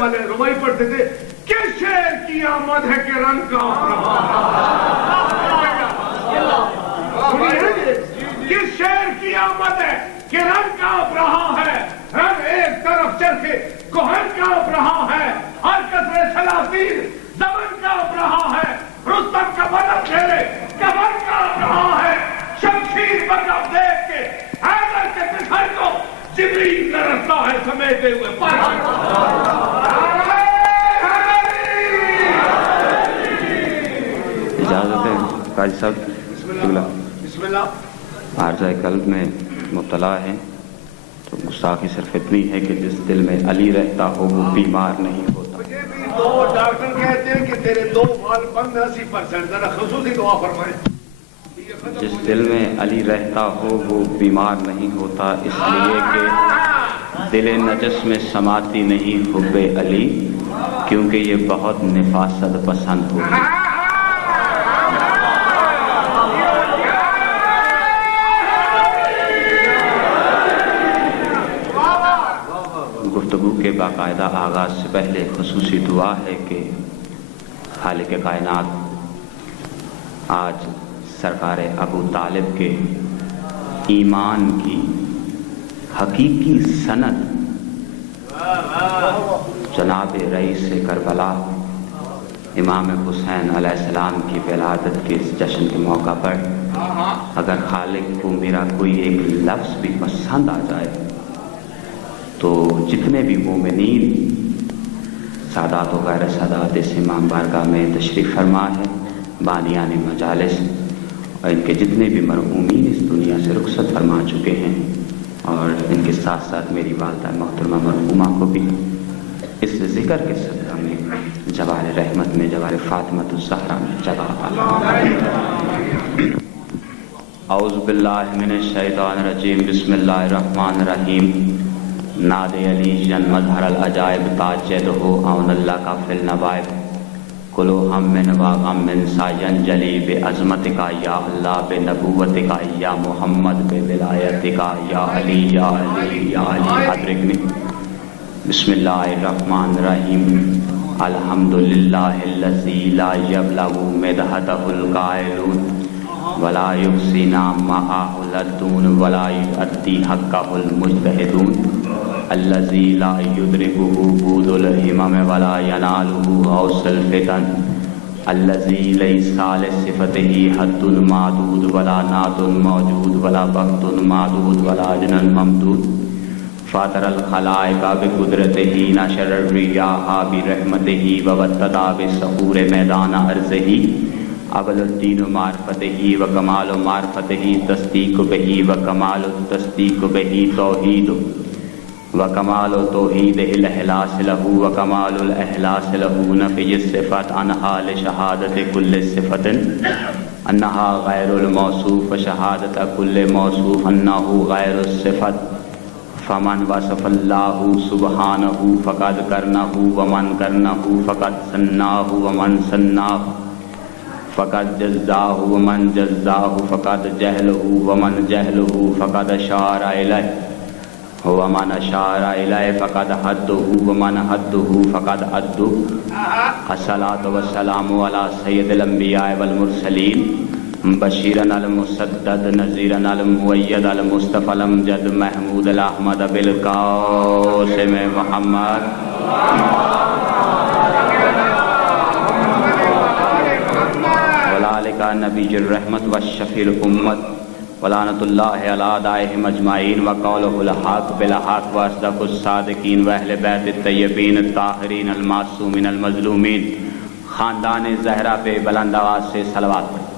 والے ربائی پڑھتے تھے کہ شیر کی آمد ہے کہ رنگ کا کس شیر کی آمد ہے کہ رنگ کانپ رہا ہے، رنگ ایک طرف چل کے کوہن کانپ رہا ہے اور کثرے سلاطین زمن کانپ رہا ہے، رستم کا بدن پھیرے کمر کانپ رہا ہے، شمشیر پر جب دیکھ کے حیدر کے پسر کو جبریل لرزتا ہے سمیٹے ہوئے اجازت ہے قاضی صاحب؟ بسم اللہ۔ عارضہ قلب میں مبتلا ہے تو گستاخی صرف اتنی ہے کہ جس دل میں علی رہتا ہو وہ بیمار نہیں ہوتا۔ مجھے بھی دو ڈاکٹر کہتے ہیں کہ تیرے دو بال بند 80%، ذرا خصوصی دعا فرمائیں۔ جس دل میں علی رہتا ہو وہ بیمار نہیں ہوتا، اس لیے کہ دل نجس میں سماتی نہیں حب علی، کیونکہ یہ بہت نفاست پسند ہوتی۔ گفتگو کے باقاعدہ آغاز سے پہلے خصوصی دعا ہے کہ خالق کائنات آج سرکار ابو طالب کے ایمان کی حقیقی سند جناب رئیس کربلا امام حسین علیہ السلام کی ولادت کے اس جشن کے موقع پر اگر خالق کو میرا کوئی ایک لفظ بھی پسند آ جائے تو جتنے بھی مومنین سادات و غیر سادات اس امام بارگاہ میں تشریف فرما ہے، بانیان مجالس اور ان کے جتنے بھی مرحومین اس دنیا سے رخصت فرما چکے ہیں، اور ان کے ساتھ ساتھ میری والدہ محترمہ مرحومہ کو بھی اس ذکر کے صدقہ میں جوار رحمت میں جوار فاطمۃ الزہرا میں جگہ عطا۔ اعوذ باللہ من الشیطان الرجیم، بسم اللہ الرحمن الرحیم۔ ناد علی جن مظہر العجائب تاج جد ہو اون اللہ کا فی النوائب، کلو ہم من و غم من ساین جلی بے عظمت کا یا اللہ، بے نبوت کا یا محمد، بے ولایت کا یا علی یا علی یا علی۔ ادرکنی۔ بسم اللہ الرحمن الرحیم۔ الحمدللہ الذی لا یبلغ مدحتہ القائلون ولا یحصی نعمہ العدون ولا یؤدی حقہ المجتہدون، الذی لا یدرکہ بود الہمم ولا ینالہ غوث الفتن، الذی لیس لصفتہ حد معدود ولا نعت موجود ولا وقت معدود ولا اجل ممدود، فاطر الخلائق بقدرتہ نشر الریاح برحمتہ وابتدأ بسحور میدان ارضہ، اول الدین معرفتہ وکمال معرفتہ تصدیق بہ وکمال التصدیق بہ توحید وکمال توحید الاحلاس لہ وکمال الاحلاس لہ نفی الصفات عنہا لشہادت کل صفت انہا غیر الموصوف وشہادت کل موصوف انہ غیر الصفت، فمن وصف اللہ سبحانہ فقد کرنہ ومن کرنہ فقد ثناہ ومن ثناہ فقد جزاہ ومن جزاہ فقد جہلہ ومن جہلہ فقد اشار الیہ ومن اشار الیہ فقد حدہ ومن حدہ فقد عدہ۔ الصلاۃ والسلام علی سید الانبیاء والمرسلین، بشیرا المسدد نذیرا المؤید المصطفی الامجد محمود الاحمد بالقاسم محمد۔ ولالک نبی الرحمت والشفیع الامت، ولعنۃ اللہ علی اعدائہم اجمعین، وقولہ الحق بالحق واصدق الصادقین، واہل بیت الطیبین الطاہرین المعصومین المظلومین۔ خاندان زہرا پہ بلند آواز سے صلوات پڑھیں۔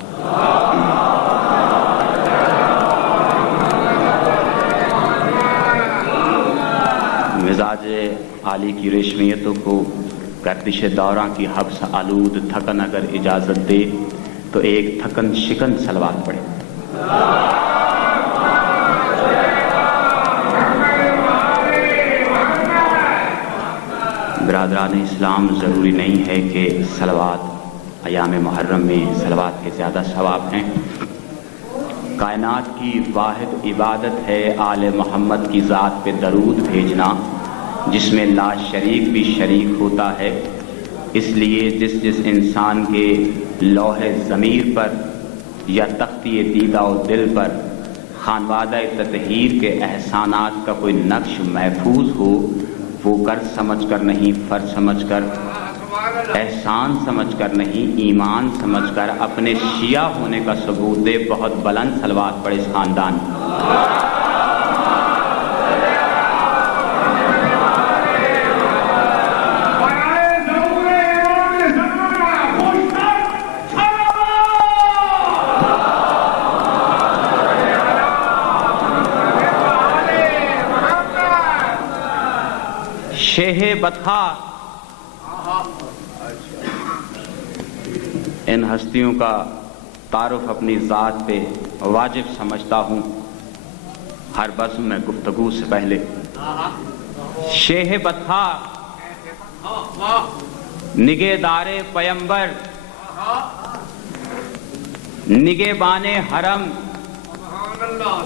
مزاج عالی کی ریشمیتوں کو گردش دوران کی حبس آلود تھکن اگر اجازت دے تو ایک تھکن شکن صلوات پڑھیں۔ برادران اسلام، ضروری نہیں ہے کہ صلوات ایام محرم میں صلوات کے زیادہ ثواب ہیں۔ کائنات کی واحد عبادت ہے آل محمد کی ذات پہ درود بھیجنا، جس میں لا شریک بھی شریک ہوتا ہے، اس لیے جس انسان کے لوح ضمیر پر یا تختی دیدہ و دل پر خانوادہ تطہیر کے احسانات کا کوئی نقش محفوظ ہو، وہ غرض سمجھ کر نہیں، فرض سمجھ کر، احسان سمجھ کر نہیں، ایمان سمجھ کر اپنے شیعہ ہونے کا ثبوت دے۔ بہت بلند صلوات پڑھے اس خاندان۔ شیخ بدخواہ، ان ہستیوں کا تعارف اپنی ذات پہ واجب سمجھتا ہوں ہر بزم میں گفتگو سے پہلے۔ شیخ بدخواہ نگہدار پیمبر، نگہبان حرم،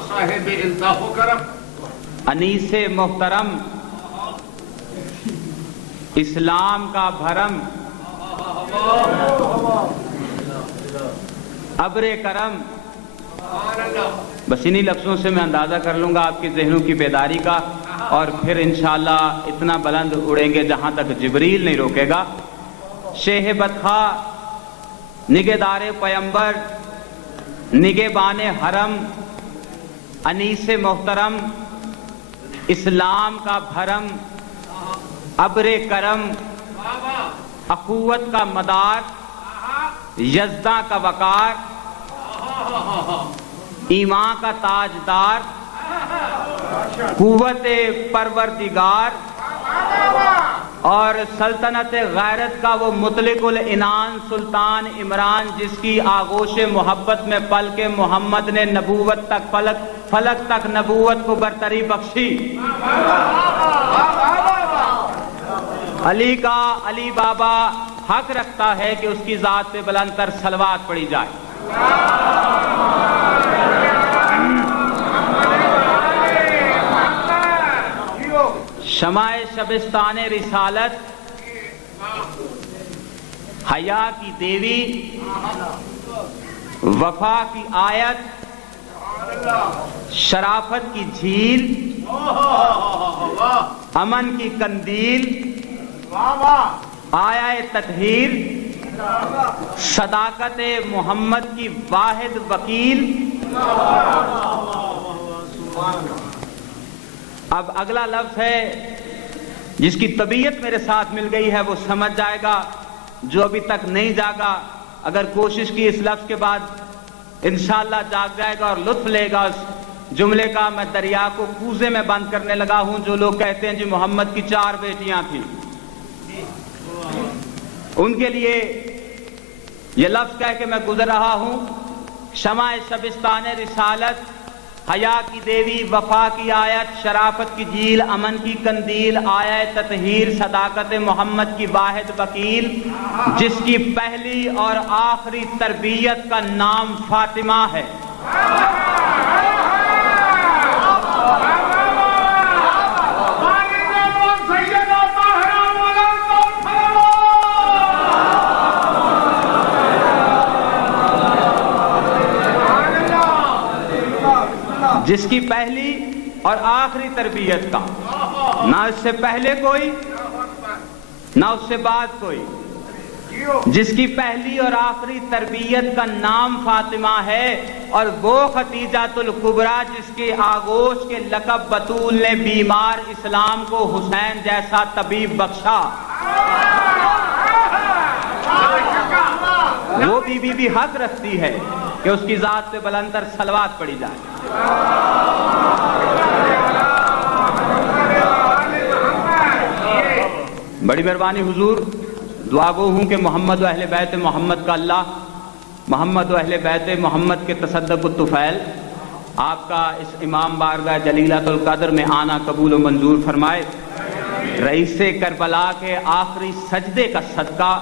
صاحب الطاف و کرم، انیس محترم، اسلام کا بھرم، ابر کرم۔ بس انہی لفظوں سے میں اندازہ کر لوں گا آپ کے ذہنوں کی بیداری کا، اور پھر انشاءاللہ اتنا بلند اڑیں گے جہاں تک جبریل نہیں روکے گا۔ شیخ بدخواہ نگہدار پیمبر، نگہبان حرم، انیس محترم، اسلام کا بھرم، ابر کرم، اخوت کا مدار، یزداں کا وقار، ایمان کا تاجدار، قوت پروردگار، اور سلطنت غیرت کا وہ مطلق العنان سلطان عمران، جس کی آغوش محبت میں پل کے محمد نے نبوت تک فلک تک نبوت کو برتری بخشی۔ علی کا علی بابا حق رکھتا ہے کہ اس کی ذات پہ بلند تر صلوات پڑھی جائے۔ شمع شبستان رسالت، حیا کی دیوی، وفا کی آیت، شرافت کی جھیل، امن کی قندیل، آیا تطہیر، صداقت محمد کی واحد وکیل۔ اب اگلا لفظ ہے جس کی طبیعت میرے ساتھ مل گئی ہے، وہ سمجھ جائے گا۔ جو ابھی تک نہیں جاگا، اگر کوشش کی اس لفظ کے بعد انشاءاللہ جاگ جائے گا اور لطف لے گا اس جملے کا۔ میں دریا کو کوزے میں بند کرنے لگا ہوں۔ جو لوگ کہتے ہیں جی محمد کی 4 بیٹیاں تھیں، ان کے لیے یہ لفظ کہہ کے میں گزر رہا ہوں۔ شمع شبستان رسالت، حیا کی دیوی، وفا کی آیت، شرافت کی جھیل، امن کی قندیل، آیا تطہیر، صداقت محمد کی واحد وکیل، جس کی پہلی اور آخری تربیت کا نام فاطمہ ہے۔ جس کی پہلی اور آخری تربیت کا، نہ اس سے پہلے کوئی نہ اس سے بعد کوئی، جس کی پہلی اور آخری تربیت کا نام فاطمہ ہے، اور وہ خدیجۃ الکبریٰ جس کے آغوش کے لقب بطول نے بیمار اسلام کو حسین جیسا طبیب بخشا۔ وہ بی بی حق رکھتی ہے کہ اس کی ذات پہ بلند تر صلوات پڑھی جائے۔ بڑی مہربانی حضور، دعا گو ہوں کہ محمد و اہل بیت محمد کا اللہ، محمد و اہل بیت محمد کے تصدق الطفیل آپ کا اس امام بارگاہ جلیلۃ القدر میں آنا قبول و منظور فرمائے۔ رئیس کربلا کے آخری سجدے کا صدقہ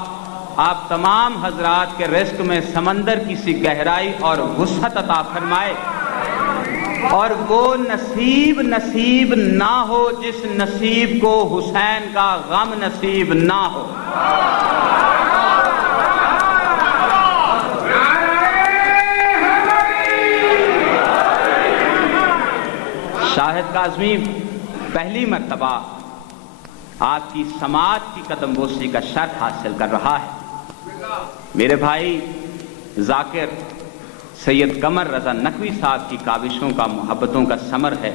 آپ تمام حضرات کے رزق میں سمندر کی سی گہرائی اور وسعت عطا فرمائے۔ اور وہ نصیب نصیب نہ ہو جس نصیب کو حسین کا غم نصیب نہ ہو۔ شاہد کاظمی پہلی مرتبہ آپ کی سماعت کی قدم بوسی کا شرف حاصل کر رہا ہے۔ میرے بھائی ذاکر سید قمر رضا نقوی صاحب کی کاوشوں کا محبتوں کا ثمر ہے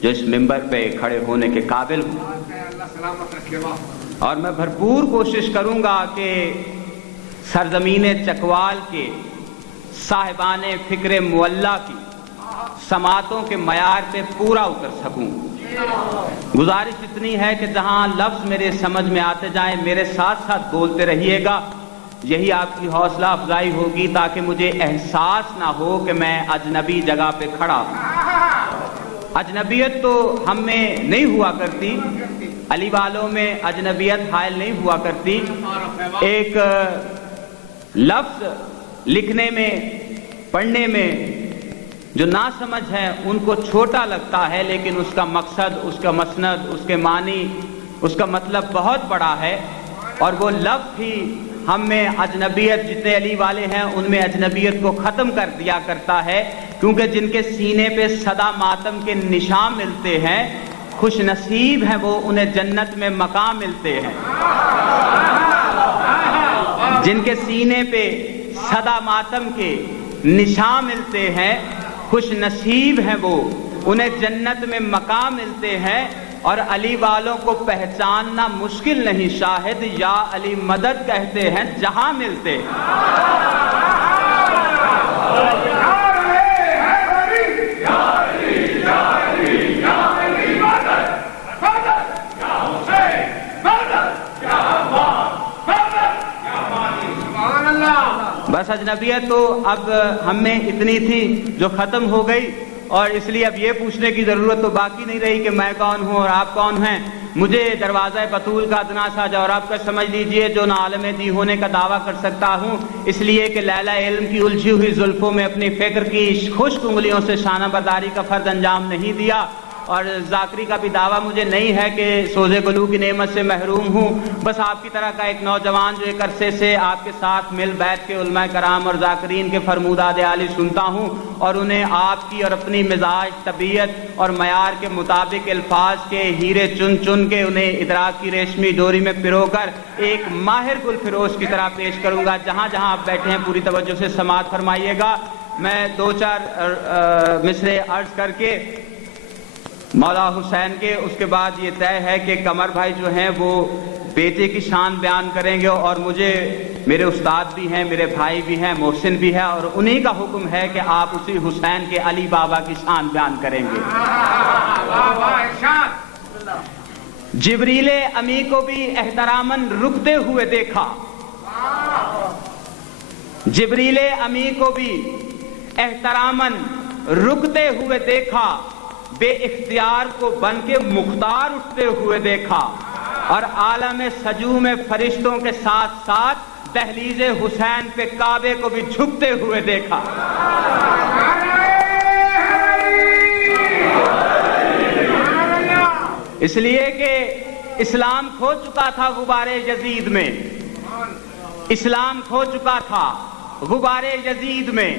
جو اس منبر پہ کھڑے ہونے کے قابل ہوں، اور میں بھرپور کوشش کروں گا کہ سرزمین چکوال کے صاحبان فکر معلی کی سماعتوں کے معیار پہ پورا اتر سکوں۔ گزارش اتنی ہے کہ جہاں لفظ میرے سمجھ میں آتے جائیں میرے ساتھ ساتھ بولتے رہیے گا، یہی آپ کی حوصلہ افزائی ہوگی تاکہ مجھے احساس نہ ہو کہ میں اجنبی جگہ پہ کھڑا ہوں۔ اجنبیت تو ہم میں نہیں ہوا کرتی، علی والوں میں اجنبیت حائل نہیں ہوا کرتی۔ ایک لفظ لکھنے میں پڑھنے میں جو ناسمجھ ہے ان کو چھوٹا لگتا ہے، لیکن اس کا مقصد، اس کا مسند، اس کے معنی، اس کا مطلب بہت بڑا ہے، اور وہ لفظ ہی ہم میں اجنبیت، جتنے علی والے ہیں ان میں اجنبیت کو ختم کر دیا کرتا ہے، کیونکہ جن کے سینے پہ صدا ماتم کے نشان ملتے ہیں خوش نصیب ہیں وہ، انہیں جنت میں مقام ملتے ہیں۔ جن کے سینے پہ صدا ماتم کے نشان ملتے ہیں خوش نصیب ہیں وہ، انہیں جنت میں مقام ملتے ہیں، اور علی والوں کو پہچاننا مشکل نہیں۔ شاہد یا علی مدد کہتے ہیں جہاں ملتے ہیں۔ بس اجنبیت تو اب ہم میں اتنی تھی جو ختم ہو گئی، اور اس لیے اب یہ پوچھنے کی ضرورت تو باقی نہیں رہی کہ میں کون ہوں اور آپ کون ہیں۔ مجھے دروازہ بطول کا ادنا سا جوراب کا سمجھ لیجئے جو نہ عالم دی ہونے کا دعویٰ کر سکتا ہوں، اس لیے کہ لیلہ علم کی الجھی ہوئی زلفوں میں اپنی فکر کی خشک انگلیوں سے شانہ برداری کا فرض انجام نہیں دیا، اور ذاکری کا بھی دعویٰ مجھے نہیں ہے کہ سوز گلو کی نعمت سے محروم ہوں۔ بس آپ کی طرح کا ایک نوجوان جو ایک عرصے سے آپ کے ساتھ مل بیٹھ کے علماء کرام اور ذاکرین کے فرمودات عالی سنتا ہوں، اور انہیں آپ کی اور اپنی مزاج، طبیعت اور معیار کے مطابق الفاظ کے ہیرے چن چن کے انہیں ادراک کی ریشمی ڈوری میں پرو کر ایک ماہر گل فروش کی طرح پیش کروں گا۔ جہاں جہاں آپ بیٹھے ہیں پوری توجہ سے سماعت فرمائیے گا۔ میں دو چار مصرے عرض کر کے مولا حسین کے، اس کے بعد یہ طے ہے کہ قمر بھائی جو ہیں وہ بیٹے کی شان بیان کریں گے، اور مجھے میرے استاد بھی ہیں، میرے بھائی بھی ہیں، محسن بھی ہے، اور انہی کا حکم ہے کہ آپ اسی حسین کے علی بابا کی شان بیان کریں گے۔ جبریل امی کو بھی احتراماً رکتے ہوئے دیکھا، جبریل امی کو بھی احتراماً رکتے ہوئے دیکھا، بے اختیار کو بن کے مختار اٹھتے ہوئے دیکھا، اور عالم سجو میں فرشتوں کے ساتھ ساتھ دہلیز حسین پہ کعبے کو بھی جھکتے ہوئے دیکھا۔ اس لیے کہ اسلام کھو چکا تھا غبار یزید میں، اسلام کھو چکا تھا غبار یزید میں،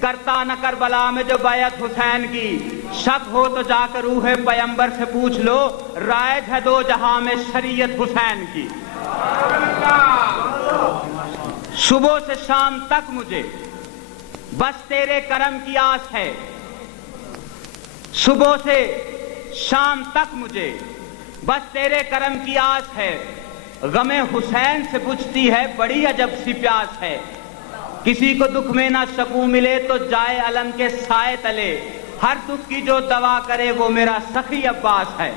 کرتا نہ کربلا میں جو بیعت حسین کی، شک ہو تو جا کر روح پیمبر سے پوچھ لو، رائج ہے دو جہاں میں شریعت حسین کی۔ صبح سے شام تک مجھے بس تیرے کرم کی آس ہے، صبح سے شام تک مجھے بس تیرے کرم کی آس ہے، غم حسین سے بجھتی ہے بڑی عجب سی پیاس ہے، کسی کو دکھ میں نہ سکون ملے تو جائے علم کے سائے تلے، ہر دکھ کی جو دوا کرے وہ میرا سخی عباس ہے۔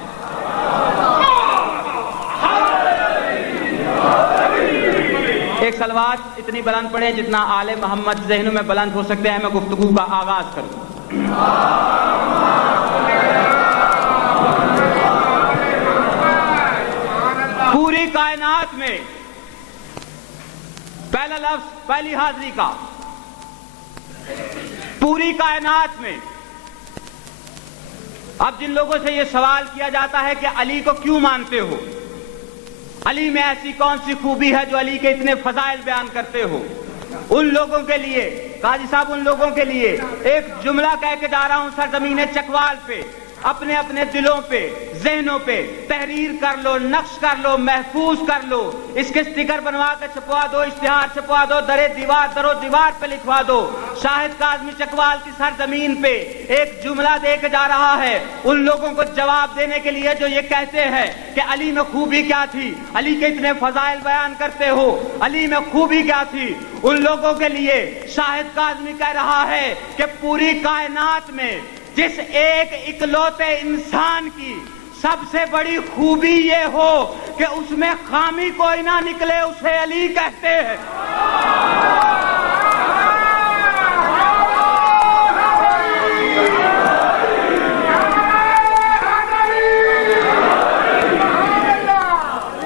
ایک صلوات اتنی بلند پڑھیں جتنا آل محمد ذہنوں میں بلند ہو سکتے ہیں۔ میں گفتگو کا آغاز کروں۔ پوری کائنات میں پہلا لفظ پہلی حاضری کا، پوری کائنات میں اب جن لوگوں سے یہ سوال کیا جاتا ہے کہ علی کو کیوں مانتے ہو، علی میں ایسی کون سی خوبی ہے جو علی کے اتنے فضائل بیان کرتے ہو، ان لوگوں کے لیے قاضی صاحب، ان لوگوں کے لیے ایک جملہ کہہ کے جا رہا ہوں سرزمین چکوال پہ، اپنے اپنے دلوں پہ، ذہنوں پہ تحریر کر لو، نقش کر لو، محفوظ کر لو، اس کے سٹیکر بنوا کے چھپوا دو، اشتہار چھپوا دو، در و دیوار پہ لکھوا دو۔ شاہد کاظمی چکوال کی سرزمین پہ ایک جملہ دے کے جا رہا ہے ان لوگوں کو جواب دینے کے لیے جو یہ کہتے ہیں کہ علی میں خوبی کیا تھی، علی کے اتنے فضائل بیان کرتے ہو، علی میں خوبی کیا تھی۔ ان لوگوں کے لیے شاہد کاظمی کہہ رہا ہے کہ پوری کائنات میں جس ایک اکلوتے انسان کی سب سے بڑی خوبی یہ ہو کہ اس میں خامی کوئی نہ نکلے، اسے علی کہتے ہیں۔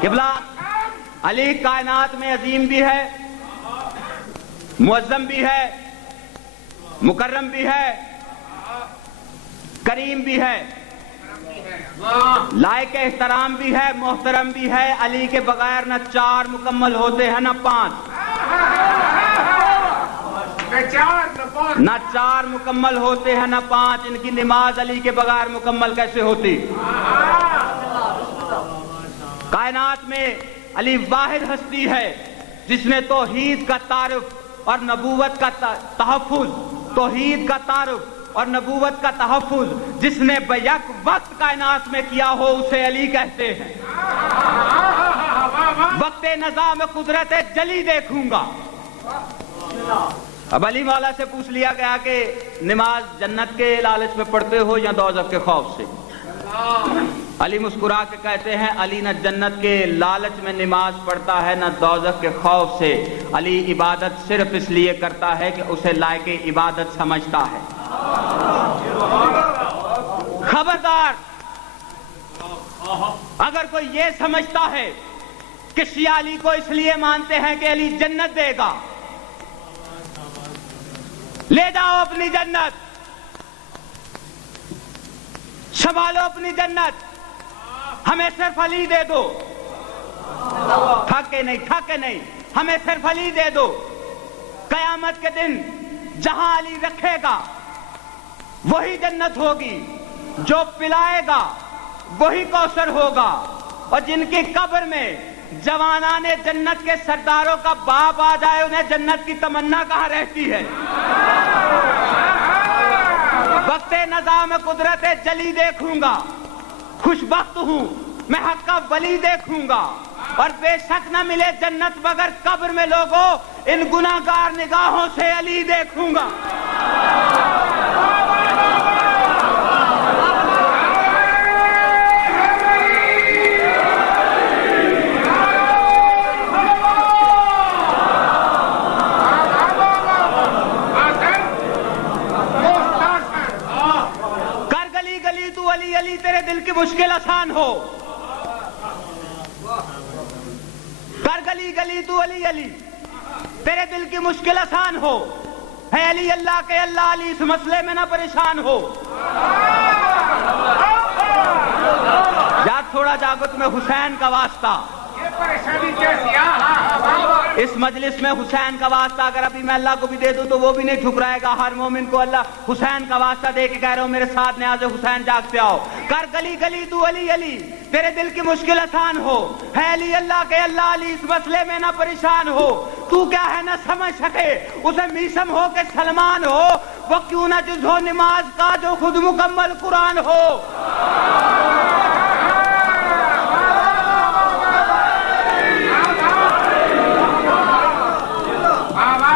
قبلہ، علی کائنات میں عظیم بھی ہے، معظم بھی ہے، مکرم بھی ہے، کریم بھی ہے، لائق احترام بھی ہے، محترم بھی ہے۔ علی کے بغیر نہ 4 مکمل ہوتے ہیں نہ 5، نہ 4 مکمل ہوتے ہیں نہ 5۔ ان کی نماز علی کے بغیر مکمل کیسے ہوتی؟ کائنات میں علی واحد ہستی ہے جس نے توحید کا تعارف اور نبوت کا تحفظ، توحید کا تعارف اور نبوت کا تحفظ جس نے بیک وقت کائنات میں کیا ہو، اسے علی کہتے ہیں۔ وقت نظام قدرت جلی دیکھوں گا۔ اب علی مولا سے پوچھ لیا گیا کہ نماز جنت کے لالچ میں پڑھتے ہو یا دوزخ کے خوف سے؟ علی مسکرا کے کہتے ہیں علی نہ جنت کے لالچ میں نماز پڑھتا ہے نہ دوزخ کے خوف سے، علی عبادت صرف اس لیے کرتا ہے کہ اسے لائق عبادت سمجھتا ہے۔ خبردار، اگر کوئی یہ سمجھتا ہے کہ شیعہ علی کو اس لیے مانتے ہیں کہ علی جنت دے گا، لے جاؤ اپنی جنت، سنبھالو اپنی جنت، ہمیں صرف علی دے دو، تھکے نہیں، ہمیں صرف علی دے دو۔ قیامت کے دن جہاں علی رکھے گا وہی جنت ہوگی، جو پلائے گا وہی کوثر ہوگا، اور جن کی قبر میں جوانان جنت کے سرداروں کا باپ آ جائے انہیں جنت کی تمنا کہاں رہتی ہے؟ وقت نظام قدرت جلی دیکھوں گا، خوش بخت ہوں میں حق کا ولی دیکھوں گا، اور بے شک نہ ملے جنت مگر قبر میں لوگوں ان گناہگار نگاہوں سے علی دیکھوں گا۔ علی تیرے دل کی مشکل آسان ہو، کر گلی گلی تو علی علی تیرے دل کی مشکل آسان ہو، ہے علی اللہ کے اللہ علی اس مسئلے میں نہ پریشان ہو۔ یاد تھوڑا جاگو تمہیں حسین کا واسطہ، اس مجلس میں حسین کا واسطہ اگر ابھی میں اللہ کو بھی دے دوں تو وہ بھی نہیں ٹھکرائے گا۔ ہر مومن کو اللہ حسین کا واسطہ دے کے کہہ رہا ہوں میرے ساتھ نیاز حسین جاگتے آؤ۔ کر گلی گلی تو علی علی تیرے دل کی مشکل آسان ہو، ہے علی اللہ کے اللہ علی اس مسئلے میں نہ پریشان ہو۔ تو کیا ہے نہ سمجھ سکے اسے میسم ہو کہ سلمان ہو، وہ کیوں نہ جز ہو نماز کا جو خود مکمل قرآن ہو۔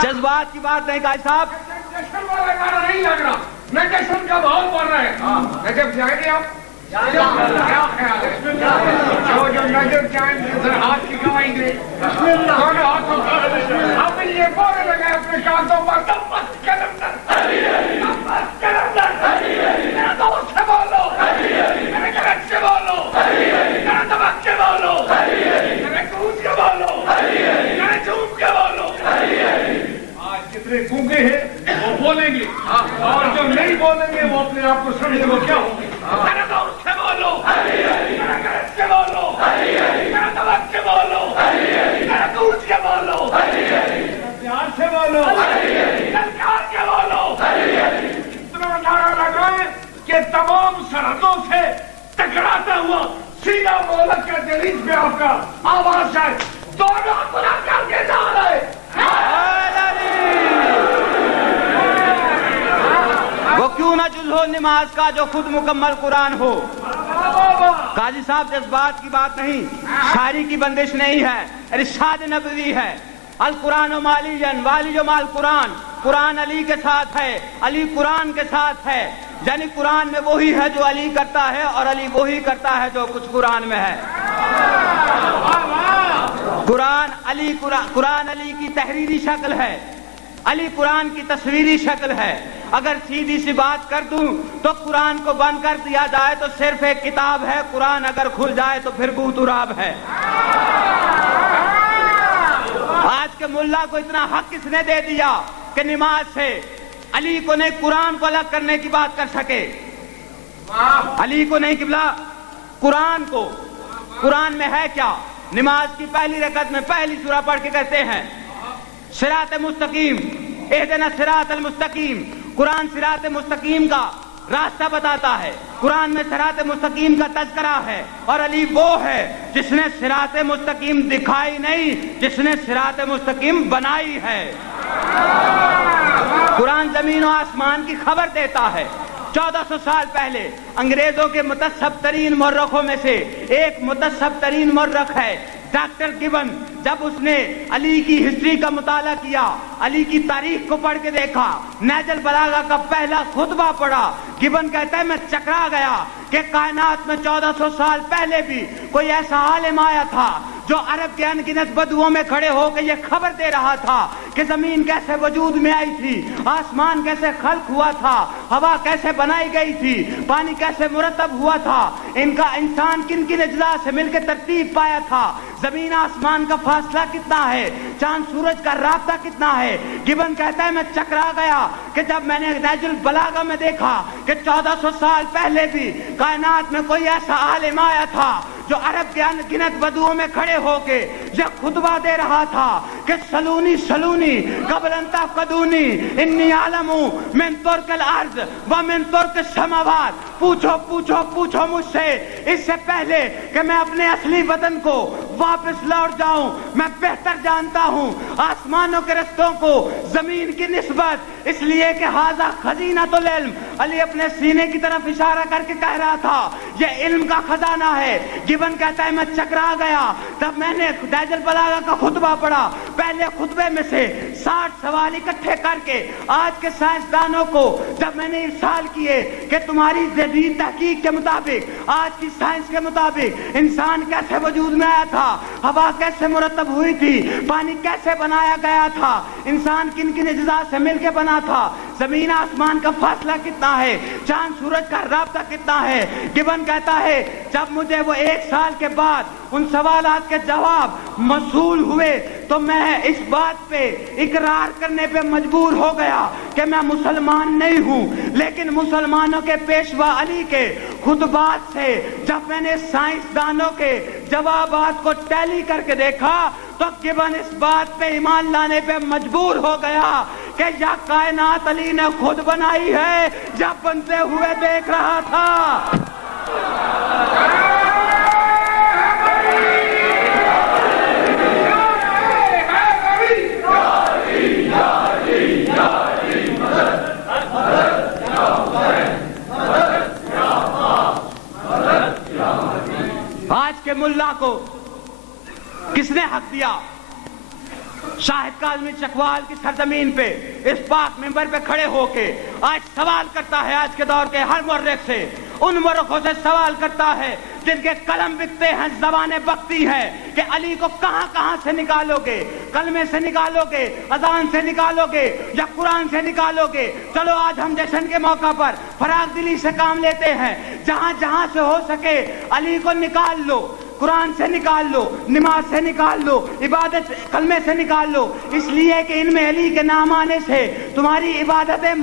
جذبات کی بات نہیں قاضی صاحب، جشن والا گانا نہیں لگ رہا، نہ جشن کا ماحول بن رہا ہے۔ نجف جائیں گے آپ؟ کیا خیال ہے؟ جو نجف جائیں گے ذرا ہاتھ کی گوائیں گے، دونوں ہاتھوں کا اب یہ بولنے لگے اپنے کاندھوں پر دمت کلندر، دمت کلندر، میرا دوست سے بولو، میرے گرد سے بولو، میرا دمک کے بولو، میرے کود کے بولو، میرے جھوم کے بولو۔ جتنے گونگے ہیں وہ بولیں گے اور جو نہیں بولیں گے وہ اپنے آپ کو سمجھے وہ کیا ہوگی۔ ذرا زور سے بولو، ذرا غرض سے بولو، ذرا توجہ سے بولو، ذرا گونج کے بولو، پیار سے بولو، للکار کے بولو، اتنا نعرہ لگائے کہ تمام سرحدوں سے ٹکراتا ہوا سیدھا مولک کے دہلیز میں آپ کا آواز جائے، دونوں بلا کر کے نعرہ وہ کیوں نہ جز ہو نماز کا جو خود مکمل قرآن ہو. قاضی صاحب جذبات کی بات نہیں، شاعری کی بندش نہیں ہے، ارشاد نبوی ہے. القرآن و مالی جن والی جو مال قرآن، قرآن علی کے ساتھ ہے، علی قرآن کے ساتھ ہے. یعنی قرآن میں وہی ہے جو علی کرتا ہے اور علی وہی کرتا ہے جو کچھ قرآن میں ہے. قرآن علی کی تحریری شکل ہے، علی قرآن کی تصویری شکل ہے. اگر سیدھی سی بات کر دوں تو قرآن کو بند کر دیا جائے تو صرف ایک کتاب ہے، قرآن اگر کھل جائے تو پھر بو تراب ہے. آج کے ملا کو اتنا حق کس نے دے دیا کہ نماز سے علی کو نہیں قرآن کو الگ کرنے کی بات کر سکے؟ علی کو نہیں قبلہ، قرآن کو. قرآن میں ہے کیا؟ نماز کی پہلی رکعت میں پہلی سورہ پڑھ کے کہتے ہیں صراط مستقیم، اہدنا صراط المستقیم. قرآن صراط مستقیم کا راستہ بتاتا ہے، قرآن میں صراط مستقیم کا تذکرہ ہے. اور علی وہ ہے جس نے صراط مستقیم دکھائی نہیں، جس نے صراط مستقیم بنائی ہے. قرآن زمین و آسمان کی خبر دیتا ہے. 1400 سال پہلے انگریزوں کے متعصب ترین مورخوں میں سے ایک متعصب ترین مورخ ہے ڈاکٹر گبن. جب اس نے علی کی ہسٹری کا مطالعہ کیا، علی کی تاریخ کو پڑھ کے دیکھا، نہج البلاغہ کا پہلا خطبہ پڑھا، گبن کہتا ہے میں چکرا گیا کہ کائنات میں 1400 سال پہلے بھی کوئی ایسا عالم آیا تھا جو عرب کے انگنت بدوؤں میں کھڑے ہو کے یہ خبر دے رہا تھا کہ زمین کیسے وجود میں آئی تھی، آسمان کیسے خلق ہوا تھا، ہوا کیسے بنائی گئی تھی، پانی کیسے مرتب ہوا تھا، ان کا انسان کن کن اجزاء سے مل کے ترتیب پایا تھا، زمین آسمان کا فاصلہ کتنا ہے، چاند سورج کا رابطہ کتنا ہے. گبن کہتا ہے میں چکرا گیا کہ جب میں نے نہج البلاغہ میں دیکھا کہ 1400 سال پہلے بھی کائنات میں کوئی ایسا عالم آیا تھا جو عرب کے انگنت بدوؤں میں کھڑے ہو کے یہ خطبہ دے رہا تھا کہ سلونی سلونی قبل ان تفقدونی انی عالم من ترک الارض و من ترک السماوات. پوچھو پوچھو پوچھو مجھ سے اس سے پہلے کہ میں اپنے اصلی وطن کو واپس لوٹ جاؤں، میں بہتر جانتا ہوں آسمانوں کے رستوں کو زمین کی نسبت، اس لیے کہ ھذا خزینۃ العلم. علی اپنے سینے کی طرف اشارہ کر کے کہہ رہا تھا یہ علم کا خزانہ ہے. گبن کہتا ہے میں چکرا گیا، تب میں نے نہج البلاغہ کا خطبہ پڑھا. پہلے خطبے میں سے 60 سوال اکٹھے کر کے آج کے سائنسدانوں کو جب میں نے ارسال کیے کہ تمہاری جدید تحقیق کے مطابق، آج کی سائنس کے مطابق انسان کیسے وجود میں آیا تھا، ہوا کیسے مرتب ہوئی تھی، پانی کیسے بنایا گیا تھا، انسان کن کن اجزاء سے مل کے بنا تھا، زمین آسمان کا فاصلہ کتنا ہے، چاند سورج کا رابطہ کتنا ہے. گبن کہتا ہے جب مجھے وہ 1 سال کے بعد ان سوالات کے جواب موصول ہوئے تو میں اس بات پہ اقرار کرنے پہ مجبور ہو گیا کہ میں مسلمان نہیں ہوں. لیکن مسلمانوں کے پیشوا علی کے خطبات سے جب میں نے سائنسدانوں کے جوابات کو ٹیلی کر کے دیکھا تو گبن اس بات پہ ایمان لانے پہ مجبور ہو گیا کہ یا کائنات علی نے خود بنائی ہے یا بنتے ہوئے دیکھ رہا تھا. آج کے ملا کو کس نے حق دیا؟ شاہد کاظمی چکوال کی سرزمین پہ اس پاک منبر پہ کھڑے ہو کے آج سوال کرتا ہے، آج کے دور کے ہر مورخ سے، ان مورخوں سے سوال کرتا ہے جن کے قلم بکتے ہیں، زبانیں بکتی ہیں کہ علی کو کہاں کہاں سے نکالو گے، کلمے سے نکالو گے، اذان سے نکالو گے یا قرآن سے نکالو گے. چلو آج ہم جشن کے موقع پر فراغ دلی سے کام لیتے ہیں، جہاں جہاں سے ہو سکے علی کو نکال لو، قرآن سے نکال لو، نماز سے نکال لو، عبادت کلمے سے نکال لو، اس لیے کہ ان میں علی کے نام آنے سے تمہاری عبادتیں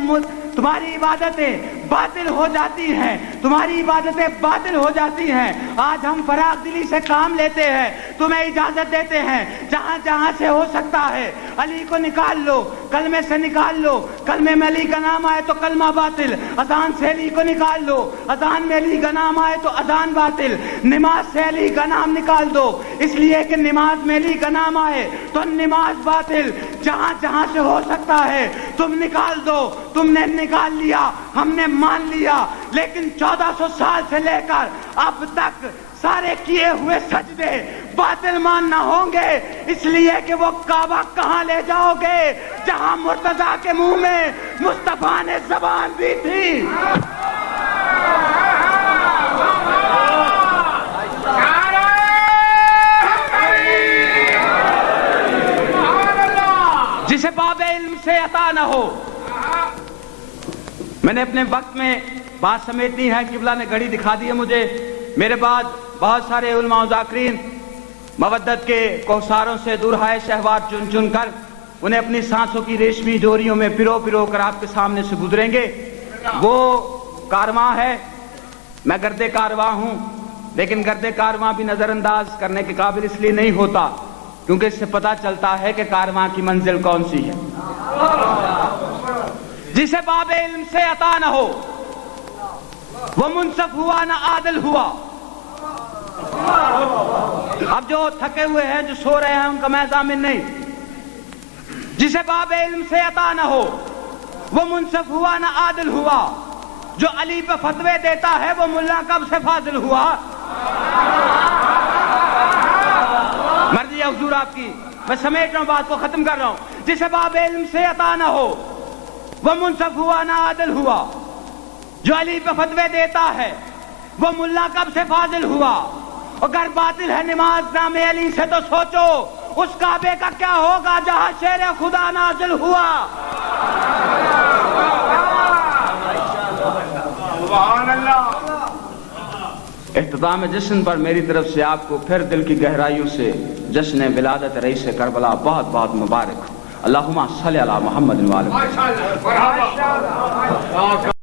باطل ہو جاتی ہیں، تمہاری عبادتیں باطل ہو جاتی ہیں۔ آج ہم فراغ دلی سے کام لیتے ہیں، تمہیں اجازت دیتے ہیں جہاں جہاں سے ہو سکتا ہے علی کو نکال لو، کلمے سے نکال لو، کلمے میں علی کا نام آئے تو کلمہ باطل، اذان سے علی کو نکال لو، اذان میں علی کا نام آئے تو اذان باطل، نماز سے علی کا نام نکال دو، اس لیے کہ نماز میں علی کا نام آئے تو نماز باطل، جہاں جہاں سے ہو سکتا ہے تم نکال دو۔ تم نے نکال لیا، ہم نے مان لیا، لیکن 1400 سال سے لے کر اب تک سارے کیے ہوئے سجدے باطل ماننا ہوں گے، اس لیے کہ وہ کعبہ کہاں لے جاؤ گے جہاں مرتضیٰ کے منہ میں مصطفیٰ نے زبان دی تھی۔ جسے باب علم سے عطا نہ ہو، میں نے اپنے وقت میں بات سمیٹنی ہے، قبلہ نے گھڑی دکھا دی ہے مجھے، میرے بعد بہت سارے علماء و ذاکرین مودت کے کوثاروں سے دورہائے شہوار چن چن کر انہیں اپنی سانسوں کی ریشمی ڈوریوں میں پرو پرو کر آپ کے سامنے سے گزریں گے۔ وہ کارواں ہے، میں گردے کارواں ہوں، لیکن گردے کارواں بھی نظر انداز کرنے کے قابل اس لیے نہیں ہوتا کیونکہ اس سے پتہ چلتا ہے کہ کارواں کی منزل کون سی ہے۔ جسے باب علم سے عطا نہ ہو وہ منصف ہوا نہ عادل ہوا۔ اب جو تھکے ہوئے ہیں، جو سو رہے ہیں، ان کا میں ضامن نہیں۔ جسے باب علم سے عطا نہ ہو وہ منصف ہوا نہ عادل ہوا، جو علی پہ فتوے دیتا ہے وہ ملا کب سے فاضل ہوا۔ مرضی ہے حضور آپ کی، میں سمیٹ رہا ہوں، بات کو ختم کر رہا ہوں۔ جسے باب علم سے عطا نہ ہو وہ منصف ہوا نہ عادل ہوا، جو علی پہ فتوے دیتا ہے وہ ملا کب سے فاضل ہوا۔ اگر باطل ہے نماز نام علی سے تو سوچو اس کعبے کا کیا ہوگا جہاں شیر خدا نازل ہوا۔ سبحان اللہ۔ اختتام جشن پر میری طرف سے آپ کو پھر دل کی گہرائیوں سے جشن ولادت رئیس کربلا بہت بہت مبارک ہو۔ اللہم صلی علی محمد و آلہ۔ ماشاءاللہ، مرحبا۔